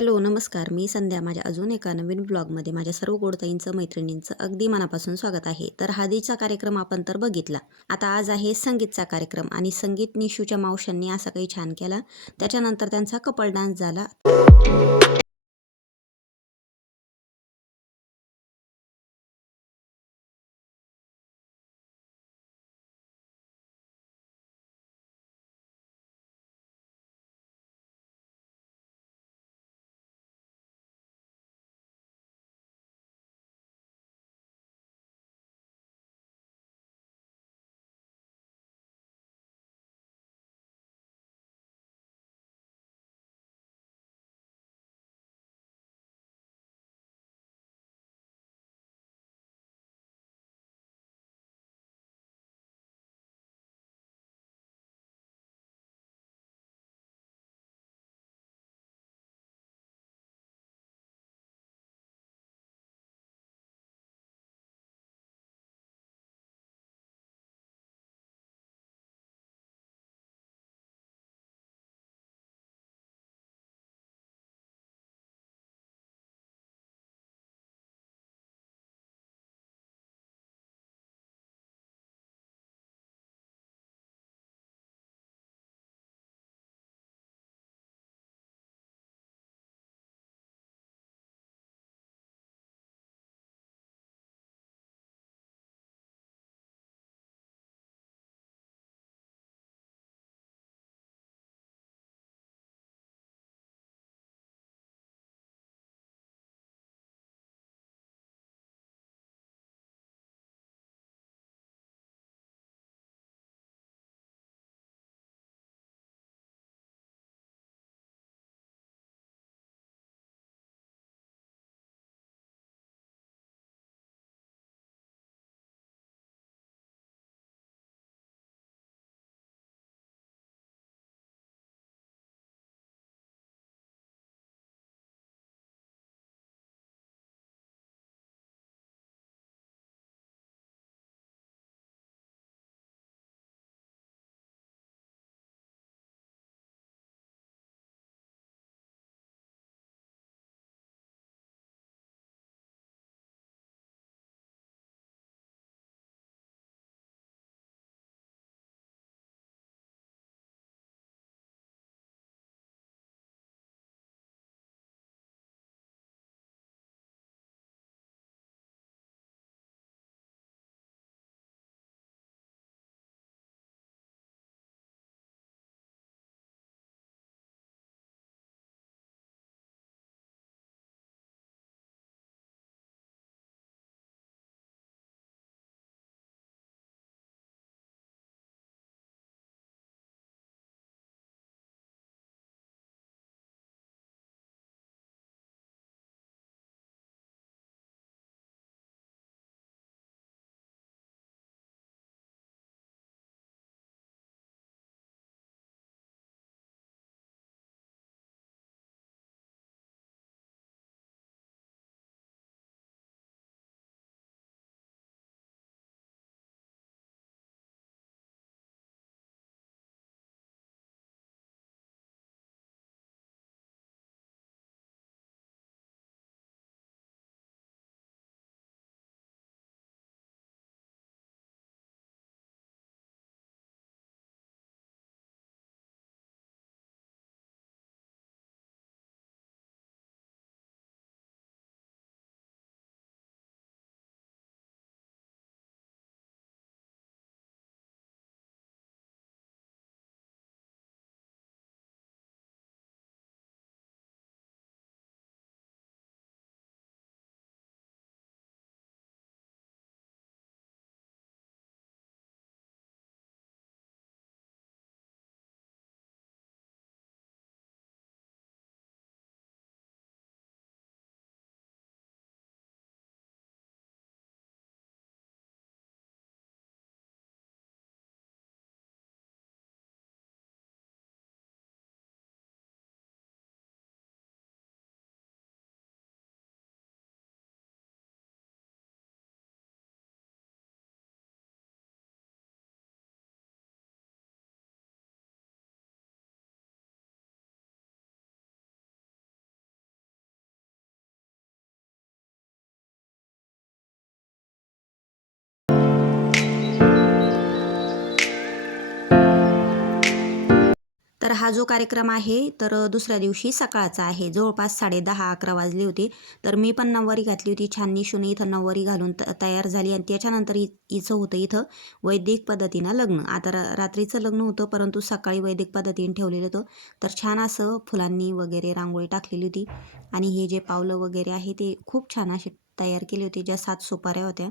Hello नमस्कार. मी संध्या. माझ्या अजून एका नवीन ब्लॉगमध्ये माझ्या सर्व गोडताईंचं मैत्रिणींचं अगदी मनापासून स्वागत आहे. तर हादीचा कार्यक्रम आपण तर बघितला. आता आज आहे संगीतचा कार्यक्रम आणि संगीत निशूच्या मावशांनी असा काही छान केला. त्याच्यानंतर त्यांचा कपल डान्स झाला. तर हा जो कार्यक्रम आहे तर दुसऱ्या दिवशी सकाळचा आहे. जवळपास साडे दहा अकरा वाजले होते. तर मी पण नऊवारी घातली होती. छान निशून इथं नऊवारी घालून त तयार झाली आणि त्याच्यानंतर हि हिचं होतं इथं वैदिक पद्धतीनं लग्न. आता रात्रीचं लग्न होतं परंतु सकाळी वैदिक पद्धतीने ठेवलेलं होतं. तर छान असं फुलांनी वगैरे रांगोळी टाकलेली होती. आणि हे जे पावलं वगैरे आहे ते खूप छान असे तयार केले होते ज्या सात सुपाऱ्या होत्या.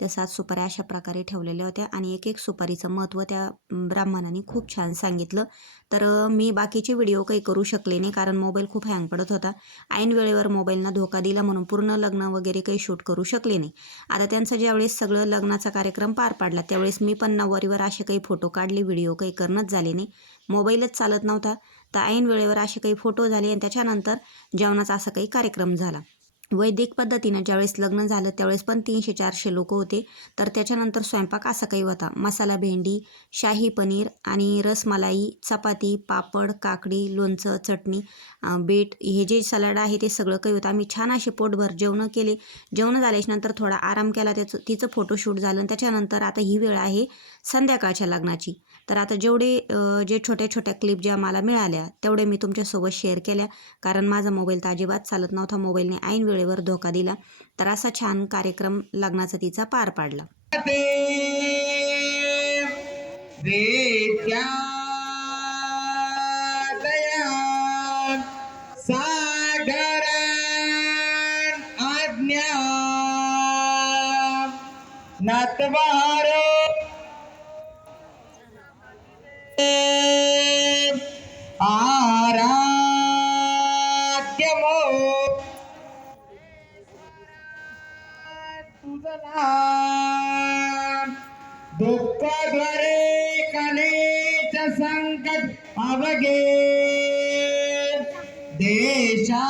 त्या सात सुपाऱ्या अशा प्रकारे ठेवलेल्या होत्या आणि एक एक सुपारीचं महत्त्व त्या ब्राह्मणाने खूप छान सांगितलं. तर मी बाकीचे व्हिडिओ काही करू शकले नाही कारण मोबाईल खूप हँग पडत होता. ऐन वेळेवर मोबाईलना धोका दिला म्हणून पूर्ण लग्न वगैरे काही शूट करू शकले नाही. आता त्यांचं ज्यावेळेस सगळं लग्नाचा कार्यक्रम पार पाडला त्यावेळेस मी पण नऊवारीवर असे काही फोटो काढले व्हिडिओ काही करणंच झाले नाही. मोबाईलच चालत नव्हता. तर ऐन वेळेवर असे काही फोटो झाले आणि त्याच्यानंतर जेवणाचा असा काही कार्यक्रम झाला. वैदिक पद्धतीनं ज्यावेळेस लग्न झालं त्यावेळेस पण तीनशे चारशे लोक होते. तर त्याच्यानंतर स्वयंपाक असा काही होता. मसाला भेंडी शाही पनीर आणि रसमलाई चपाती पापड काकडी लोणचं चटणी बेट बीट हे जे सलाड आहे ते सगळं काही होतं. आम्ही छान असे पोटभर जेवणं केले. जेवणं झाल्याच्यानंतर थोडा आराम केला. त्याचं तिचं फोटोशूट झालं त्याच्यानंतर आता ही वेळ आहे संध्याकाळच्या लग्नाची. तर आता जेवढे जे छोट्या छोट्या क्लिप ज्या मला मिळाल्या तेवढे मी तुमच्यासोबत शेअर केल्या. कारण माझा मोबाईल तर अजिबात चालत नव्हता. मोबाईलने ऐन वेळेवर धोका दिला. तर असा छान कार्यक्रम लग्नाचा तिचा पार पाडला. ते आज्ञा तुझला दुःखद्वारे कलेच संकट अवगे देशांतरा.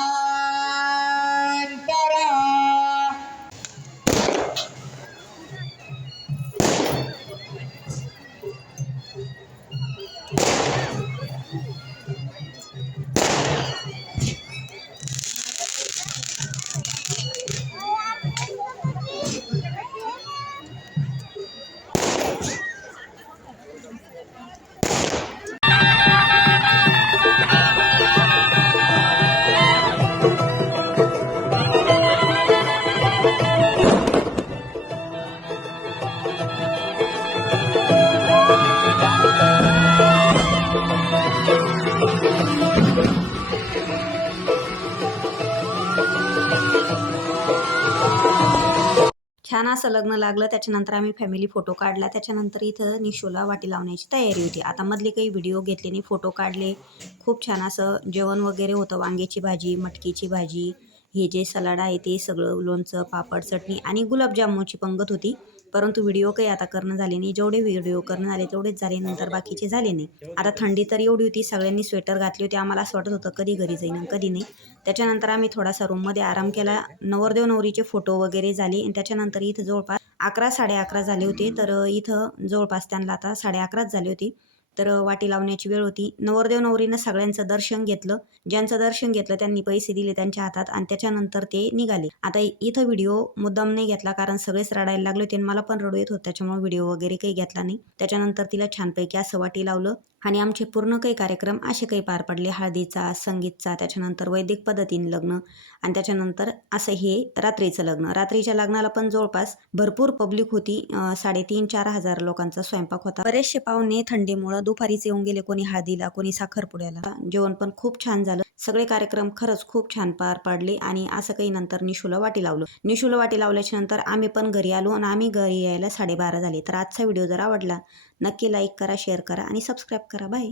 छान असं लग्न लागलं त्याच्यानंतर आम्ही फॅमिली फोटो काढला. त्याच्यानंतर इथं निशोला वाटी लावण्याची तयारी होती. आता मधले काही व्हिडिओ घेतले नाही फोटो काढले. खूप छान असं जेवण वगैरे होतं. वांग्याची भाजी मटकीची भाजी हे जे सलाड आहे ते सगळं लोणचं पापड चटणी आणि गुलाबजामुनची पंगत होती. परंतु व्हिडिओ काही आता करणं झाले नाही. जेवढे व्हिडिओ करणं झाले तेवढेच झाले नंतर बाकीचे झाले नाही. आता थंडी तर एवढी होती सगळ्यांनी स्वेटर घातली होती. आम्हाला असं वाटत होतं कधी घरी जाईन कधी नाही. त्याच्यानंतर आम्ही थोडासा रूममध्ये आराम केला. नवरदेव नवरीचे फोटो वगैरे झाले. आणि त्याच्यानंतर इथं जवळपास अकरा साडे अकरा झाले होते. तर इथं जवळपास त्यांना आता साडे अकराच झाले होते. तर वाटी लावण्याची वेळ होती. नवरदेव नवरीनं सगळ्यांचं दर्शन घेतलं. ज्यांचं दर्शन घेतलं त्यांनी पैसे दिले त्यांच्या हातात आणि त्याच्यानंतर ते निघाले. आता इथं व्हिडिओ मुद्दाम नाही घेतला कारण सगळेच रडायला लागले होते आणि मला पण रडू येत होतं. त्याच्यामुळे व्हिडिओ वगैरे काही घेतला नाही. त्याच्यानंतर तिला छानपैकी असं वाटी लावलं आणि आमचे पूर्ण काही कार्यक्रम असे काही पार पडले. हळदीचा संगीतचा त्याच्यानंतर वैदिक पद्धतीने लग्न आणि त्याच्यानंतर असं हे रात्रीचं लग्न. रात्रीच्या लग्नाला पण जवळपास भरपूर पब्लिक होती. साडेतीन चार हजार लोकांचा स्वयंपाक होता. बरेचसे पाहुणे थंडीमुळं दुपारीच येऊन गेले कोणी हळदीला कोणी साखरपुड्याला जेवण पण खूप छान झालं. सगळे कार्यक्रम खरंच खूप छान पार पाडले आणि असं काही नंतर निशूला वाटी लावलं. निशूला वाटी लावल्याच्या नंतर आम्ही पण घरी आलो आणि आम्ही घरी यायला साडेबारा झाले. तर आजचा व्हिडिओ जर आवडला नक्की लाईक करा शेअर करा आणि सबस्क्राईब करा. बाय